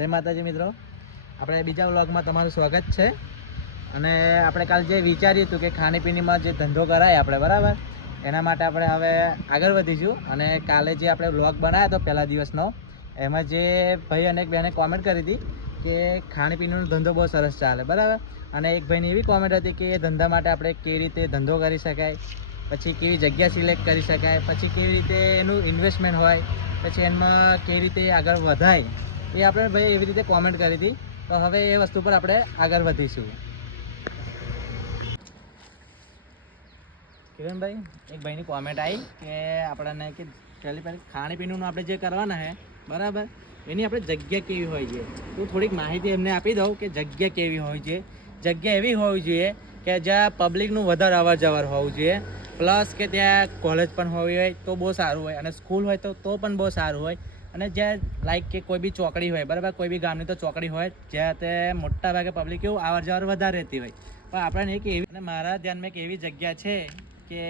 જય માતાજી મિત્રો, આપણે બીજા વ્લોગમાં તમારું સ્વાગત છે. અને આપણે કાલ જે વિચાર્યું હતું કે ખાણીપીણીમાં જે ધંધો કરાય આપણે, બરાબર, એના માટે આપણે હવે આગળ વધીશું. અને કાલે જે આપણે વ્લોગ બનાવ્યો હતો પહેલા દિવસનો, એમાં જે ભાઈ અને એક બહેને કોમેન્ટ કરી હતી કે ખાણીપીણીનો ધંધો બહુ સરસ ચાલે, બરાબર. અને એક ભાઈની એવી કોમેન્ટ હતી કે એ ધંધા માટે આપણે કેવી રીતે ધંધો કરી શકાય, પછી કેવી જગ્યા સિલેક્ટ કરી શકાય, પછી કેવી રીતે એનું ઇન્વેસ્ટમેન્ટ હોય, પછી એમાં કેવી રીતે આગળ વધાય, એ આપણે ભાઈ એવી રીતે કોમેન્ટ કરી હતી. તો હવે એ વસ્તુ પર આપણે આગળ વધીશું. કિરણભાઈ, એક ભાઈની કોમેન્ટ આવી કે આપણને કે પહેલી ખાણીપીણીનું આપણે જે કરવાના છે, બરાબર, એની આપણે જગ્યા કેવી હોય છે. તો થોડીક માહિતી એમને આપી દઉં કે જગ્યા કેવી હોય છે. જગ્યા એવી હોવી જોઈએ કે જ્યાં પબ્લિકનું વધારે અવર જવર હોવું જોઈએ, પ્લસ કે ત્યાં કોલેજ પણ હોવી હોય તો બહુ સારું હોય, અને સ્કૂલ હોય તો પણ બહુ સારું હોય. અને જ્યાં લાઈક કે કોઈ બી ચોકડી હોય, બરાબર, કોઈ બી ગામની તો ચોકડી હોય જ્યાં તે મોટા ભાગે પબ્લિક એવું અવર જવર વધારે રહેતી હોય. પણ આપણને એક એવી, અને મારા ધ્યાનમાં એક એવી જગ્યા છે કે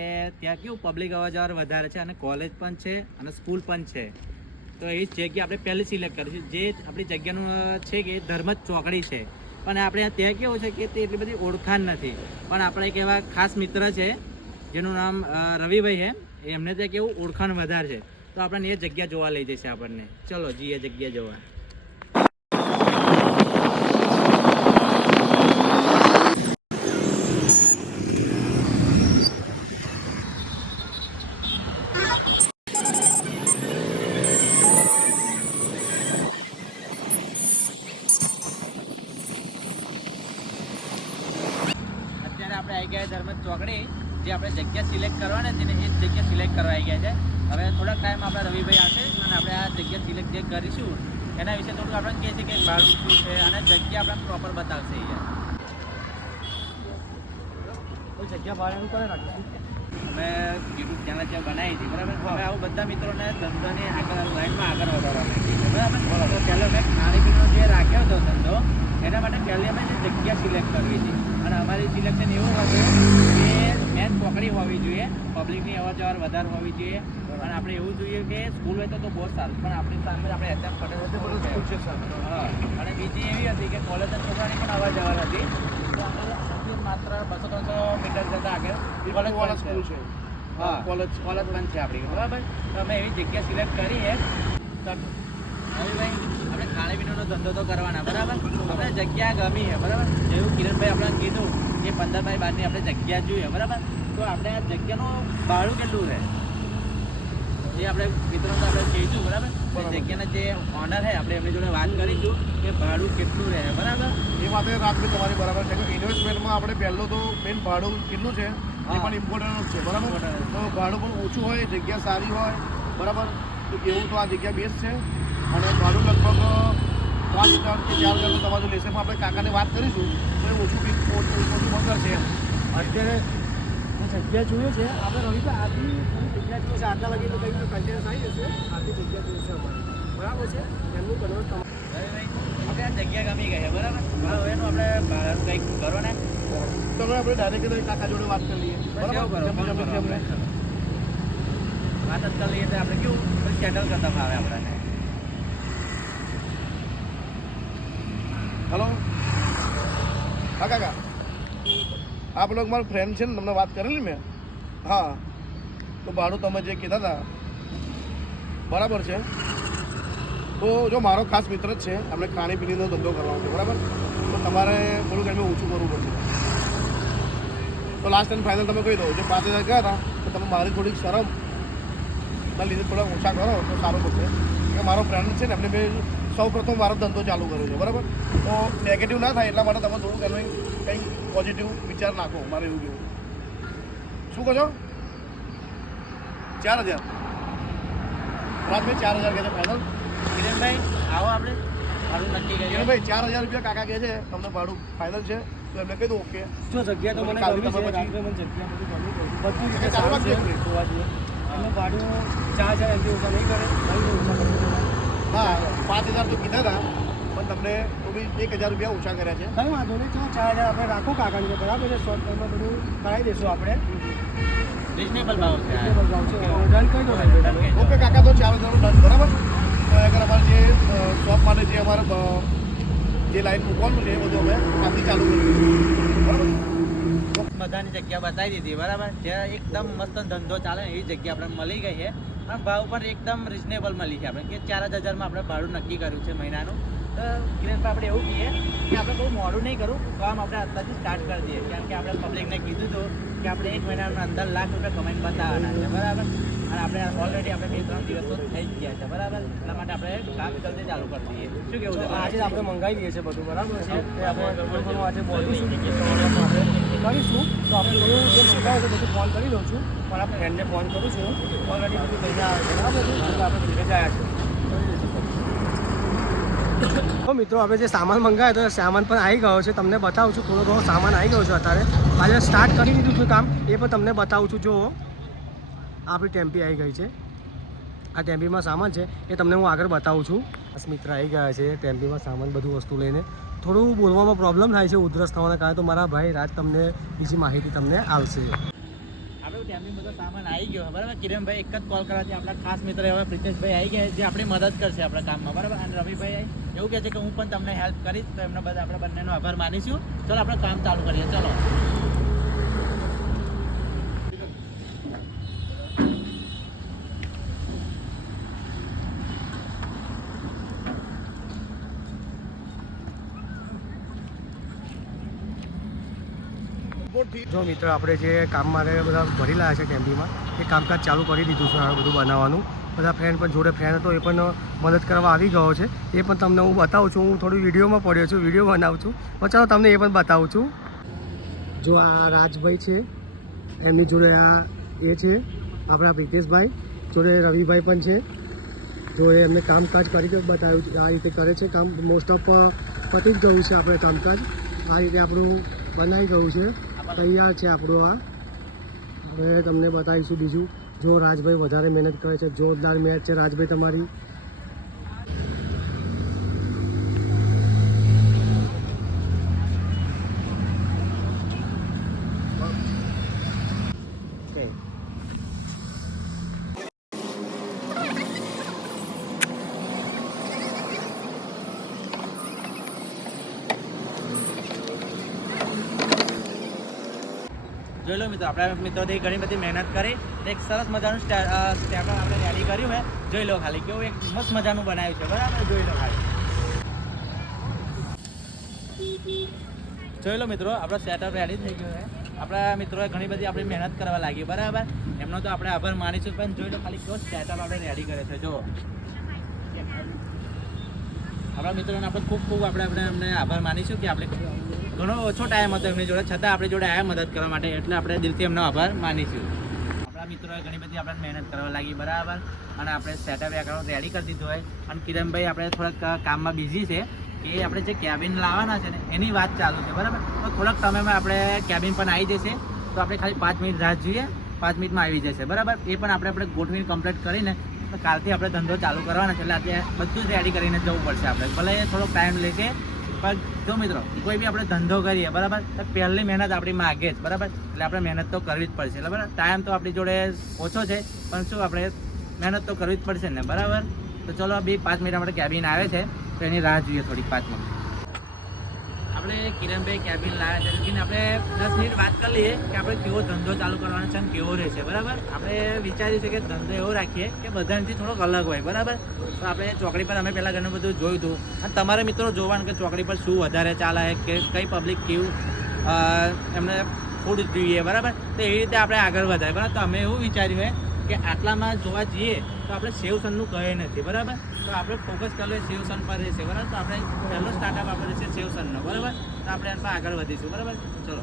ત્યાં કેવું પબ્લિક અવર જવર વધારે છે, અને કોલેજ પણ છે અને સ્કૂલ પણ છે. તો એ જગ્યા આપણે પહેલી સિલેક્ટ કરીશું. જે આપણી જગ્યાનું છે કે ધર્મ ચોકડી છે, પણ આપણે ત્યાં કેવું છે કે તે એટલી બધી ઓળખાણ નથી. પણ આપણે એક એવા ખાસ મિત્ર છે જેનું નામ રવિભાઈ છે, એમને ત્યાં કેવું ઓળખાણ વધારે છે. તો આપણને એ જગ્યા જોવા લઈ જશે આપણને. ચલો જઈએ જગ્યા જોવા. અત્યારે આપણે આવી ગયા ધર્મ ચોકડી, જે આપણે જગ્યા સિલેક્ટ કરવાના છે ને એ જ જગ્યા સિલેક્ટ કરવા આવી ગયા છે. હવે થોડાક ટાઈમ આપણે રવિભાઈ આવશે અને આપણે આ જગ્યા સિલેક્ટ જે કરીશું એના વિશે થોડુંક આપણે કહે છે કે ભાડું શું છે અને જગ્યા આપણે પ્રોપર બતાવશે. અહીંયા જગ્યા ભાડાનું કરે રાખીશું. અમે યુટ્યુબ ચેનલ જે બનાવી હતી, બરાબર, હવે આવું બધા મિત્રોને ધંધાની આગળ લાઈનમાં આગળ વધારવા માંગીએ છીએ, બરાબર. તો પહેલાં મેં ખાણીપીણીનો જે રાખ્યો હતો ધંધો, એના માટે પહેલી અમે જગ્યા સિલેક્ટ કરવી હતી. અને અમારી સિલેક્શન એવું હતું કે મેન ચોકડી હોવી જોઈએ, પબ્લિકની અવર જવર વધારે હોવી જોઈએ, અને આપણે એવું જોઈએ કે સ્કૂલ હોય તો બહુ સારું. પણ આપણી સામે આપણે એચએમ પટેલ સ્કૂલ છે, હા. અને બીજી એવી હતી કે કોલેજના છોકરાની પણ અવર જવર હતી. તો અમે માત્ર 200-300 મીટર જતા આગળ કોલેજ સ્કૂલ છે, હા, કોલેજ પણ છે આપણી, બરાબર. તો અમે એવી જગ્યા સિલેક્ટ કરી છે. હવે ભાઈ આપણે ખાણીપીણીનો ધંધો તો કરવાના, બરાબર. આપણે જગ્યા ગમી છે, બરાબર. જેવું કિરણભાઈ આપણે કીધું કે 15 બાય 12ની આપણે જગ્યા જોઈએ, બરાબર. તો આપણે આ જગ્યાનું ભાડું કેટલું રહે એ આપણે મિત્રોને આપણે કહીશું, બરાબર. જગ્યાના જે ઓનર છે આપણે એમની જોડે વાત કરીશું કે ભાડું કેટલું રહે, બરાબર. એ માટે રાખવી તમારી બરાબર છે કે ઇન્વેસ્ટમેન્ટમાં આપણે પહેલું તો મેઇન ભાડું કેટલું છે એ પણ ઇમ્પોર્ટન્ટ છે, બરાબર. તો ભાડું પણ ઓછું હોય, જગ્યા સારી હોય, બરાબર, તો એવું તો આ જગ્યા બેસ્ટ છે. અને ભાડું લગભગ 5,000 કે 4,000 તમારું લેશે. પણ આપણે કાકાને વાત કરીશું તો એ ઓછું કંઈક ઓછું વગર છે એમ. અત્યારે જગ્યા જોઈએ છે આપણે રવિભાઈ, આટલી જગ્યા જોઈએ છે, આટલા વાગે તો કંઈક કન્ટેનર્સ આવી જશે. આટલી જગ્યા જોઈએ છે અમારે, બરાબર છે. એમનું કન્વર્ટ આપણે આ જગ્યા ગમી ગઈ છે, બરાબર. હવે એનું આપણે ભાડું કંઈક કરો ને, તો આપણે ડાયરેક્ટ કાકા જોડે વાત કરી લઈએ, બરાબર. વાત જ કરી લઈએ તો આપણે કેવું સેટલ કરતા ફાવે આપણને. હલો હા કાકા, આપ લોકો મારો ફ્રેન્ડ છે ને, તમને વાત કરેલી મેં. હા, તો ભાડું તમે જે કીધા હતા બરાબર છે. તો જો મારો ખાસ મિત્ર જ છે, આપણે ખાણીપીણીનો ધંધો કરવાનો છે, બરાબર. તો તમારે થોડુંક એમને ઓછું કરવું પડશે. તો લાસ્ટ એન્ડ ફાઇનલ તમે કહી દો, જે 5,000 ગયા હતા તો તમે મારી થોડીક શરમના લીધે થોડા ઓછા કરો તો સારું પડશે. કે મારો ફ્રેન્ડ છે ને, એમને મેં સૌ પ્રથમ મારો ધંધો ચાલુ કર્યો છે, બરાબર. તો નેગેટિવ ના થાય એટલા માટે તમે થોડુંક એનું કંઈક પોઝિટિવ વિચાર નાખો. મારે એવું કેવું. શું કહો છો? 4,000 રાજભાઈ, 4,000 કહે છે ફાઇનલ. કિરણભાઈ આવો આપણે ભાડું નક્કી કરીએ. કિરણભાઈ 4,000 રૂપિયા કાકા કહે છે, તમને ભાડું ફાઇનલ છે. તો એમને કહી દો ઓકે. જો જગ્યા તો મને ગમી છે, રાત્રે મને જગ્યા બધું રીતે ચાલુ સારું છે, જોવા જઈએ. એનું ભાડું 4,000 એમથી ઓછા નહીં કરે, હા 5,000 તો કીધા હતા, પણ તમને તો બી 1,000 રૂપિયા ઓછા કર્યા છે. કંઈ વાંધો નહીં. ચલો 4,000 આપણે રાખો કાકાની, બરાબર છે. શોર્ટ ટાઈમમાં બધું કરાવી દઈશું આપણે. રિઝનેબલ ભાવ છે, ભાવ છે, ડન કરી દો ભાઈ. ઓકે કાકા, તો 4,000 ડન, બરાબર. તો અગર અમારે જે શોપ માટે જે અમારે લાઈટ મૂકવાનું છે એ બધું અમે ત્યાંથી ચાલુ કરીશું બરાબર. મજાની જગ્યા બતાવી દીધી બરાબર, જ્યાં એકદમ મસ્ત ધંધો ચાલે એવી જગ્યા આપણે મળી ગઈ છે અને ભાવ પણ એકદમ રિઝનેબલ મળી છે આપણે કે 4000 આપણે ભાડું નક્કી કર્યું છે મહિનાનું. તો કિરણભાઈ આપણે એવું કહીએ કે આપણે બહુ મોડું નહીં કરવું, કામ આપણે અત્યારથી સ્ટાર્ટ કરી દઈએ, કારણ કે આપણે પબ્લિકને કીધું હતું કે આપણે 1 મહિનાના અંદર લાખ રૂપિયા કમાઈને બતાવવાના છે બરાબર. અને આપણે ઓલરેડી આપણે 2-3 દિવસો થઈ જ ગયા છે બરાબર, એટલા માટે આપણે કામ જલ્દી ચાલુ કરી દઈએ. શું કેવું છે? આજે જ આપણે મંગાવી દઈએ છીએ બધું બરાબર છે, એ આપણે થોડું ઘણું આજે બોલીશું કે સવારમાં આપણે કરીશું. તો આપણે થોડું જે મંગાવ્યું છે બધું ફોન કરી દઉં છું, પણ આપણે ફ્રેન્ડને ફોન કરું છું, ઓલરેડી બધું લઈને આવે છે બરાબર છે, એટલે આપણે ધીરે જ આવ્યા છે. તો મિત્રો હવે જે સામાન મંગાવ્યો તો એ સામાન પણ આવી ગયો છે, તમને બતાવું છું. થોડો ઘણો સામાન આવી ગયો છે અત્યારે, આજે સ્ટાર્ટ કરી દીધું છે કામ, એ પણ તમને બતાવું છું. જુઓ આપણી ટેમ્પી આવી ગઈ છે, આ ટેમ્પીમાં સામાન છે એ તમને હું આગળ બતાવું છું. બસ મિત્ર આવી ગયા છે ટેમ્પીમાં સામાન બધું વસ્તુ લઈને. થોડું બોલવામાં પ્રોબ્લેમ થાય છે ઉધરસ થવાના કારણે, તો મારા ભાઈ રાજ તમને બીજી માહિતી તમને આવશે. આપણે ટાઈમની બધો સામાન આવી ગયો બરાબર. કિરણભાઈ એક જ કોલ કરવાથી આપણા ખાસ મિત્ર એવા પ્રિતેશભાઈ આવી ગયા જે આપણી મદદ કરશે આપણા કામમાં બરાબર. અને રવિભાઈ એવું કહે છે કે હું પણ તમને હેલ્પ કરીશ, તો એમનો બધા આપણે બંનેનો આભાર માનીશું. ચલો આપણે કામ ચાલુ કરીએ. ચલો જો મિત્ર આપણે જે કામ માટે બધા ભરી લાવ્યા છે ટેમ્પીમાં, એ કામકાજ ચાલુ કરી દીધું છે હવે બધું બનાવવાનું. બધા ફ્રેન્ડ પણ જોડે ફ્રેન્ડ હતો એ પણ મદદ કરવા આવી ગયો છે, એ પણ તમને હું બતાવું છું. હું થોડું વિડીયોમાં પડ્યો છું, વિડીયો બનાવું છું, પણ ચાલો તમને એ પણ બતાવું છું. જો આ રાજભાઈ છે, એમની જોડે આ એ છે આપણા પ્રિતેશભાઈ, જોડે રવિભાઈ પણ છે. જો એમને કામકાજ કરી બતાવ્યું, આ રીતે કરે છે કામ. મોસ્ટ ઓફ પતી જ ગયું છે આપણે કામકાજ, આ રીતે આપણું બનાવી ગયું છે, તૈયાર છે આપણું. આ હવે તમને બતાવીશું બીજું. જો રાજભાઈ વધારે મહેનત કરે છે, જોરદાર મહેનત છે રાજભાઈ તમારી. જોઈ લો મિત્રો, આપણા મિત્રોથી ઘણી બધી મહેનત કરી એક સરસ મજાનું સ્ટેપર આપણે રેડી કર્યું છે. જોઈ લો ખાલી કેવું એક મસ્ત મજાનું બનાવ્યું છે બરાબર. જોઈ લો ખાલી, જોઈ લો મિત્રો, આપણો સેટઅપ રેડી થઈ ગયો છે. આપણા મિત્રોએ ઘણી બધી આપણી મહેનત કરવા લાગી બરાબર, એમનો તો આપણે આભાર માનીશું. પણ જોઈ લો ખાલી કેવો સેટઅપ આપણે રેડી કરે છે. જો આપણા મિત્રોને આપણે ખૂબ ખૂબ આપણે એમને આભાર માનીશું કે આપણે ઘણો ઓછો ટાઈમ હતો એમની જોડે, છતાં આપણી જોડે આવ્યા મદદ કરવા માટે, એટલે આપણે દિલથી એમનો આભાર માનીશું. આપણા મિત્રોએ ઘણી બધી આપણે મહેનત કરવા લાગી બરાબર, અને આપણે સેટઅપ એકડો રેડી કરી દીધું હોય. અને કિરણભાઈ આપણે થોડાક કામમાં બિઝી છે, કે આપણે જે કેબિન લાવવાના છે ને એની વાત ચાલુ છે બરાબર. તો થોડાક સમયમાં આપણે કેબિન પણ આવી જશે, તો આપણે ખાલી 5 મિનિટ રાહ જોઈએ, 5 મિનિટમાં આવી જશે બરાબર. એ પણ આપણે ગોઠવીને કમ્પ્લીટ કરીને તો કાલથી આપણે ધંધો ચાલુ કરવાનો છે, એટલે આજે બધું જ રેડી કરીને જવું પડશે આપણે. ભલે થોડોક ટાઈમ લેશે, પણ જો મિત્રો કોઈ બી આપણે ધંધો કરીએ બરાબર, તો પહેલી મહેનત આપણી માગે જ બરાબર, એટલે આપણે મહેનત તો કરવી જ પડશે બરાબર. ટાઈમ તો આપણી જોડે ઓછો છે, પણ શું આપણે મહેનત તો કરવી જ પડશે ને બરાબર. તો ચલો 5 મિનિટ આપણે કેબિન આવે છે, તો એની રાહ જોઈએ થોડીક 5 મિનિટ. આપણે કિરણભાઈ કેબિન લાવ્યા છે, લેકિન આપણે 10 મિનિટ વાત કરી લઈએ કે આપણે કેવો ધંધો ચાલુ કરવાનો છે અને કેવો રહેશે બરાબર. આપણે વિચાર્યું છે કે ધંધો એવો રાખીએ કે બધાથી થોડોક અલગ હોય બરાબર. તો આપણે ચોકડી પર અમે પહેલાં ઘણું બધું જોયું હતું, અને તમારે મિત્રો જોવાનું કે ચોકડી પર શું વધારે ચાલે, કે કઈ પબ્લિક કેવું એમને ફૂડ જોઈએ બરાબર. તો એવી રીતે આપણે આગળ વધાય બરાબર. તો અમે એવું વિચાર્યું હોય કે આટલામાં જોવા જઈએ તો આપણે સેવસનનું કહે નથી બરાબર. તો આપણે ફોકસ કરી લઈએ સેવસન પર રહેશે બરાબર. તો આપણે પહેલો સ્ટાર્ટઅપ આપણે રહેશે સેવસનનો બરાબર. તો આપણે એના પર આગળ વધીશું બરાબર. ચલો,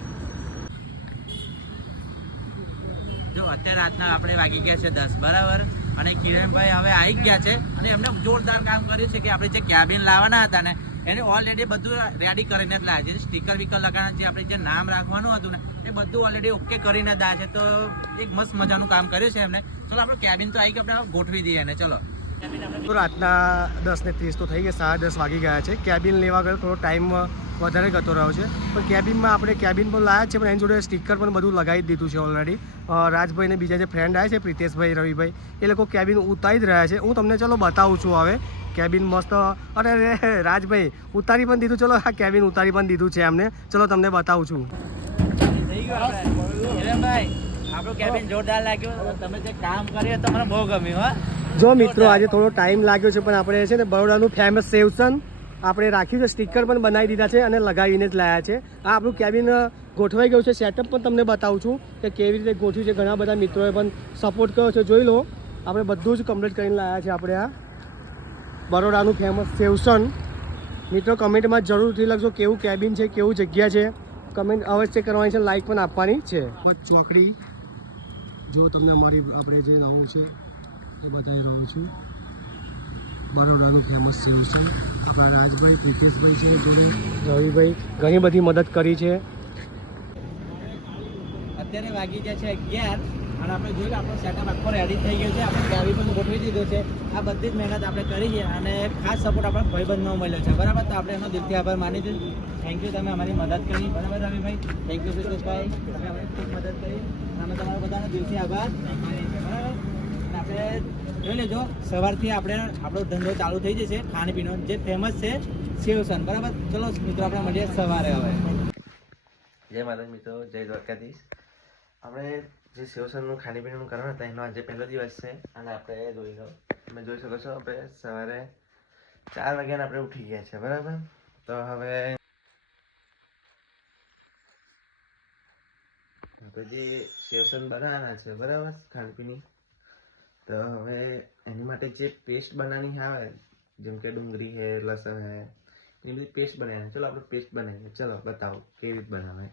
જો અત્યારે રાતના આપણે વાગી ગયા છે 10 બરાબર, અને કિરણભાઈ હવે આવી ગયા છે, અને એમને જોરદાર કામ કર્યું છે કે આપણે જે કેબિન લાવવાના હતા ને એને ઓલરેડી બધું રેડી કરીને જ લાવ્યા છે. સ્ટીકર વિકર લગાવવાના છે, આપણે જે નામ રાખવાનું હતું ને એ બધું ઓલરેડી ઓકે કરીને જ આવ્યા છે. તો એક મસ્ત મજાનું કામ કર્યું છે એમને. ચલો આપણે કેબિન તો આવી ગયું, આપણે ગોઠવી દઈએ ને. ચલો, તો રાતના 10:30 તો થઈ ગયા, 10:30 વાગી ગયા છે. કેબિન લેવા ગયો થોડો ટાઈમ વધારે જતો રહ્યો છે, પણ કેબિનમાં આપણે કેબિન પણ લાવ્યા છે, પણ એની જોડે સ્ટીકર પણ બધું લગાવી જ દીધું છે ઓલરેડી. રાજભાઈ ને બીજા જે ફ્રેન્ડ આવ્યા છે પ્રિતેશભાઈ, રવિભાઈ, એ લોકો કેબિન ઉતારી જ રહ્યા છે. હું તમને ચલો બતાવું છું હવે કેબિન મસ્ત. અરે રે રાજભાઈ ઉતારી પણ દીધું. ચલો આ કેબિન ઉતારી પણ દીધું છે એમને. ચલો તમને બતાવું છું. થઈ ગયું આપણે. કિરણભાઈ, આપણું કેબિન જોરદાર લાગ્યું. તમે જે કામ કર્યું તો મને બહુ ગમ્યું હો. જો મિત્રો આજે થોડો ટાઈમ લાગ્યો છે, પણ આપણે છે ને બરોડાનું ફેમસ સેવસન આપણે રાખ્યું છે. સ્ટીકર પણ બનાવી દીધા છે અને લગાવીને જ લાયા છે. આ આપણું કેબિન ગોઠવાઈ ગયું છે. સેટઅપ પણ તમને બતાવું છું કે કેવી રીતે ગોઠવ્યું છે. ઘણા બધા મિત્રોએ પણ સપોર્ટ કર્યો છે. જોઈ લો, આપણે બધું જ કમ્પ્લીટ કરીને લાવ્યા છે. આપણે આ બરોડાનું ફેમસ સેવસન. મિત્રો કમેન્ટમાં જરૂરથી લખજો કેવું કેબિન છે, કેવું જગ્યા છે. કમેન્ટ અવશ્ય કરવાની છે, લાઈક પણ આપવાની છે. ચોકડી જો તમને અમારી આપણે જે નવું છે એ બતાવી રહ્યો છું. બરોડાનું ફેમસ સેવસન. આપણા રાજભાઈ, પ્રિકેશભાઈ છે જોડે, રવિભાઈ ઘણી બધી મદદ કરી છે. અત્યારે વાગી ગયા છે 11 અને આપણે જોયું આપણો સેટઅપ આખો રેડી થઈ ગયો છે. આપણે કેબિન પણ ગોઠવી દીધો છે. આ બધી જ મહેનત આપણે કરી છે અને ખાસ સપોર્ટ આપણે ભાઈબંધનો મળ્યો છે. બરાબર, તો આપણે એનો દિલથી આભાર માની દઈએ. થેન્ક યુ, તમે અમારી મદદ કરી. બરાબર રવિભાઈ, થેન્ક યુ સુરેશભાઈ, તમે અમને ખૂબ મદદ કરી અને અમે તમારા બધાનો દિલથી આભાર માનીએ છીએ. બરાબર, અને આપણે જોઈ લેજો સવારથી આપણે આપણો ધંધો ચાલુ થઈ જશે ખાણીપીણીનો જે ફેમસ છે સેવસન. બરાબર, ચલો મિત્રો આપણે મળીએ સવારે. હવે જય માતાજી મિત્રો, જય દ્વારકાધીશ. આપણે જે સેવસનનું ખાણીપીણીનું કરવાનું હતા એનો આજે પહેલો દિવસ છે અને આપણે તમે જોઈ શકો છો આપણે સવારે 4 વાગ્યાને આપણે ઉઠી ગયા છે. બરાબર, તો હવે આપણે જે સેવસન બનાવવાના છે બરાબર ખાણીપીણી, તો હવે એની માટે જે પેસ્ટ બનાવવાની આવે જેમ કે ડુંગળી છે, લસણ છે, એની બધી પેસ્ટ બનાવવાની. ચલો આપણે પેસ્ટ બનાવીએ. ચલો બતાવો કેવી રીતે બનાવે.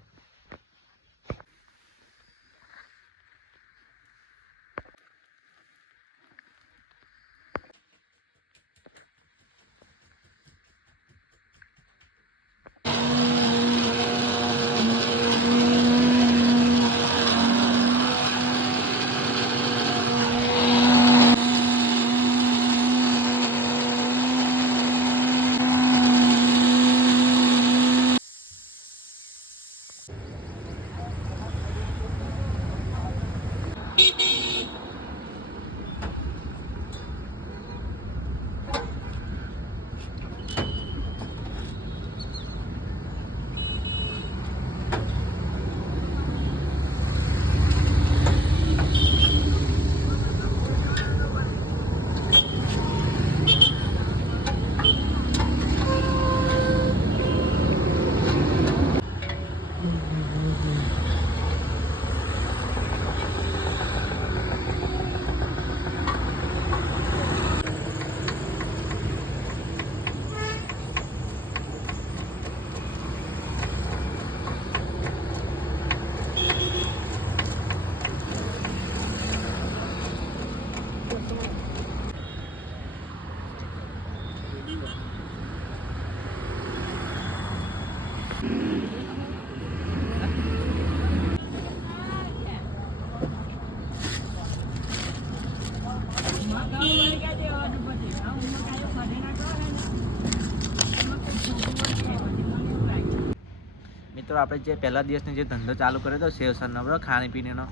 મિત્રો આપણે જે પહેલા દિવસની જે ધંધો ચાલુ કર્યો હતો સેવસનનો બરાબર ખાણીપીણીનો,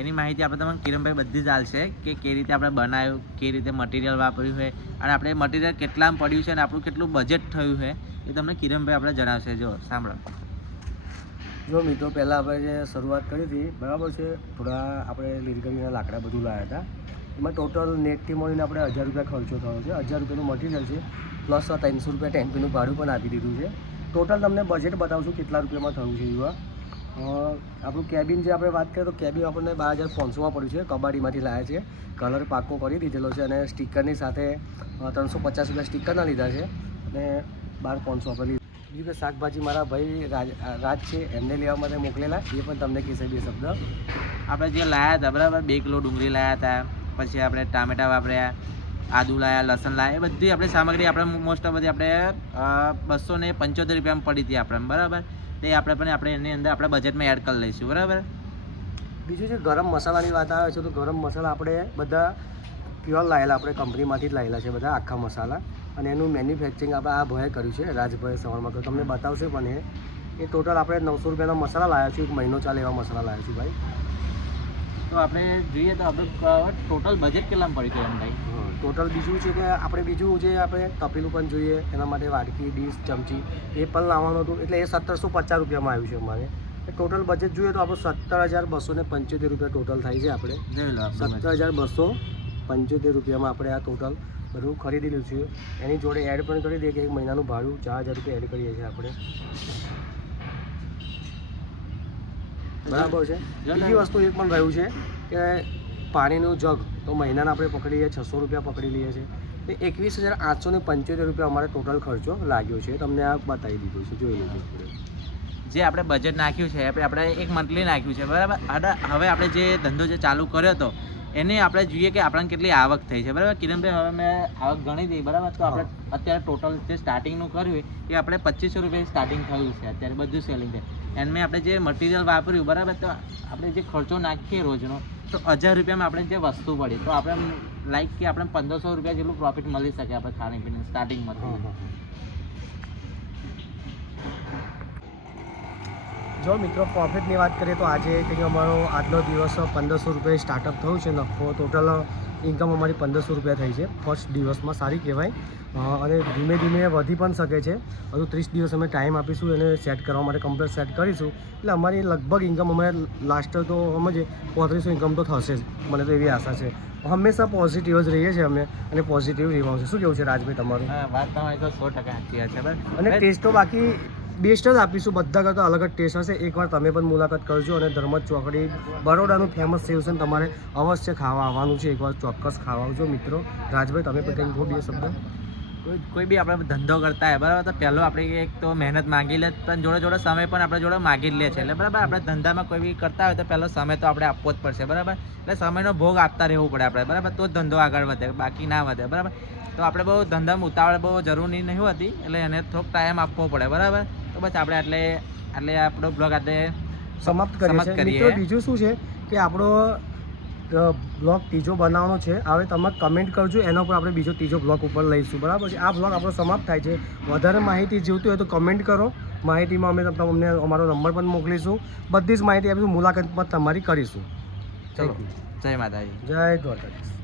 એની માહિતી આપણે તમને કિરણભાઈ બધી જ આલશે કે કેવી રીતે આપણે બનાવ્યું, કેવી રીતે મટીરિયલ વાપર્યું છે અને આપણે મટીરિયલ કેટલામાં પડ્યું છે અને આપણું કેટલું બજેટ થયું છે એ તમને કિરણભાઈ આપણે જણાવશે. જો સાંભળો. જો મિત્રો પહેલાં આપણે જે શરૂઆત કરી હતી બરાબર છે, થોડા આપણે લીલગરીના લાકડા બધું લાવ્યા હતા. એમાં ટોટલ નેટથી મળીને આપણે 1000 રૂપિયા ખર્ચો થયો છે. 1000 રૂપિયાનું મટીરિયલ છે, પ્લસ 300 રૂપિયા ટેમ્પીનું ભાડું પણ આપી દીધું છે. ટોટલ તમને બજેટ બતાવશું કેટલા રૂપિયામાં થયું છે. એવા આપણું કેબિન જે આપણે વાત કરીએ તો કેબિન આપણને 12500માં પડ્યું છે. કબાડીમાંથી લાવ્યા છે, કલર પાકો કરી દીધેલો છે અને સ્ટીકરની સાથે 350 રૂપિયા સ્ટીકરના લીધા છે અને 12500 આપણે લીધું. બીજું કે શાકભાજી મારા ભાઈ રાજ છે એમને લેવા માટે મોકલેલા, એ પણ તમને કહેશે 2 શબ્દ. આપણે જે લાયા હતા બરાબર, 2 કિલો ડુંગળી લાયા હતા, પછી આપણે ટામેટા વાપર્યા, આદુ લાયા, લસણ લાયા, એ બધી આપણે સામગ્રી આપણે મોસ્ટ ઓફ બધી આપણે 275 રૂપિયામાં પડી હતી આપણે બરાબર. તે આપણે પણ આપણે એની અંદર આપણે બજેટમાં એડ કરી લઈશું બરાબર. બીજું છે ગરમ મસાલાની વાત આવે છે તો ગરમ મસાલા આપણે બધા પ્યોર લાવેલા, આપણે કંપનીમાંથી જ લાવેલા છે બધા આખા મસાલા, અને એનું મેન્યુફેક્ચરિંગ આપણે આ ભાઈએ કર્યું છે, રાજભાઈ સવારમાં કર્યું, તમને બતાવશે પણ એ ટોટલ આપણે 900 રૂપિયાના મસાલા લાવ્યા છું. 1 મહિનો ચાલે એવા મસાલા લાવ્યા છું ભાઈ. તો આપણે જોઈએ તો આપણે ટોટલ બજેટ કેટલામાં પડ્યું હતું એમ ભાઈ? ટોટલ બીજું છે કે આપણે બીજું જે આપણે તપેલું પણ જોઈએ, એના માટે વાડકી, ડીશ, ચમચી એ પણ લાવવાનું હતું. એટલે એ 1750 રૂપિયામાં આવ્યું છે અમારે. ટોટલ બજેટ જોઈએ તો આપણું 17,275 રૂપિયા ટોટલ થાય છે. આપણે જોઈ લો આપણે 17,275 રૂપિયામાં આપણે આ ટોટલ બધું ખરીદેલું છે. એની જોડે એડ પણ કરી દઈએ કે એક મહિનાનું ભાડું 4,000 રૂપિયા એડ કરીએ છીએ આપણે. બરાબર છે. બીજી વસ્તુ એ પણ રહ્યું છે કે પાણીનું જગ તો મહિનાના આપણે પકડીએ 600 રૂપિયા પકડી લઈએ છીએ. તો 21,875 રૂપિયા અમારે ટોટલ ખર્ચો લાગ્યો છે. તમને આ બતાવી દીધું છે, જોઈ લેજો. જે આપણે બજેટ નાખ્યું છે આપણે એક મંથલી નાખ્યું છે, બરાબર. હવે આપણે જે ધંધો જે ચાલુ કર્યો હતો એને આપણે જોઈએ કે આપણને કેટલી આવક થઈ છે, બરાબર. કિરણભાઈ, હવે મેં આવક ગણી હતી, બરાબર. તો આપણે અત્યારે ટોટલ જે સ્ટાર્ટિંગનું કર્યું એ આપણે 2500 રૂપિયા સ્ટાર્ટિંગ થયું છે અત્યારે બધું સેલિંગ છે. એમાં આપણે જે મટીરિયલ વાપર્યું, બરાબર, તો આપણે જે ખર્ચો નાખીએ રોજનો તો 1000 રૂપિયામાં આપણે જે વસ્તુ પડી તો આપણે લાઈક કે આપણે 1500 રૂપિયા જેટલું પ્રોફિટ મળી શકે આપણે ખાણીપીણી સ્ટાર્ટિંગમાં. જો મિત્રો પ્રોફિટની વાત કરીએ તો આજે કંઈક અમારો આજનો દિવસ 1500 રૂપિયા સ્ટાર્ટઅપ થયું છે નફો. ટોટલ ઇન્કમ અમારી 1500 રૂપિયા થઈ છે ફર્સ્ટ દિવસમાં. સારી કહેવાય. અને ધીમે ધીમે વધી પણ શકે છે. હજુ 30 દિવસ અમે ટાઈમ આપીશું એને સેટ કરવા માટે, કમ્પ્લીટ સેટ કરીશું. એટલે અમારી લગભગ ઇન્કમ અમારે લાસ્ટ તો સમજે 3500 ઇન્કમ તો થશે જ. મને તો એવી આશા છે. હંમેશા પોઝિટિવ જ રહીએ છીએ અમે અને પોઝિટિવ રહેવાનું છે. શું કેવું છે રાજભાઈ તમારું? હા, વાત તમારી તો 100% સાચી છે, બરાબર. અને ટેસ્ટ તો બાકી બેસ્ટ જ આપીશું. બધા કરતાં અલગ જ ટેસ્ટ હશે. એકવાર તમે પણ મુલાકાત કરજો. અને ધર્મજ ચોકડી બરોડાનું ફેમસ સેવ છે, તમારે અવશ્ય ખાવા આવવાનું છે. એકવાર ચોક્કસ ખાવા આવજો મિત્રો. રાજભાઈ, તમે પણ કંઈક બે શબ્દ? કોઈ બી આપણે ધંધો કરતા હોય, બરાબર, તો પહેલો આપણે એક તો મહેનત માગી લે, પણ જોડે જોડે સમય પણ આપણે જોડે માગી જ લે છે. એટલે બરાબર, આપણે ધંધામાં કોઈ બી કરતા હોય તો પહેલો સમય તો આપણે આપવો જ પડશે, બરાબર. એટલે સમયનો ભોગ આપતા રહેવું પડે આપણે, બરાબર. તો જ ધંધો આગળ વધે, બાકી ના વધે, બરાબર. તો આપણે બહુ ધંધામાં ઉતાવળ બહુ જરૂરી નહીં હોતી, એટલે એને થોડોક ટાઈમ આપવો પડે, બરાબર. તો બસ આપણે એટલે આપણો બ્લોગ આપણે સમાપ્ત કરીએ. મિત્રો બીજું શું છે કે આપણો બ્લોગ ત્રીજો બનાવવાનો છે. હવે તમે કમેન્ટ કરજો, એના ઉપર આપણે ત્રીજો બ્લોગ ઉપર લઈશું, બરાબર છે. આ બ્લોગ આપણો સમાપ્ત થાય છે. વધારે માહિતી જોઈતી હોય તો કમેન્ટ કરો. માહિતીમાં અમે તમને અમારો નંબર પણ મોકલીશું. બધી જ માહિતી આપીશું. મુલાકાત પણ તમારી કરીશું. ચલો, જય માતાજી, જય દ્વારકાધીશ.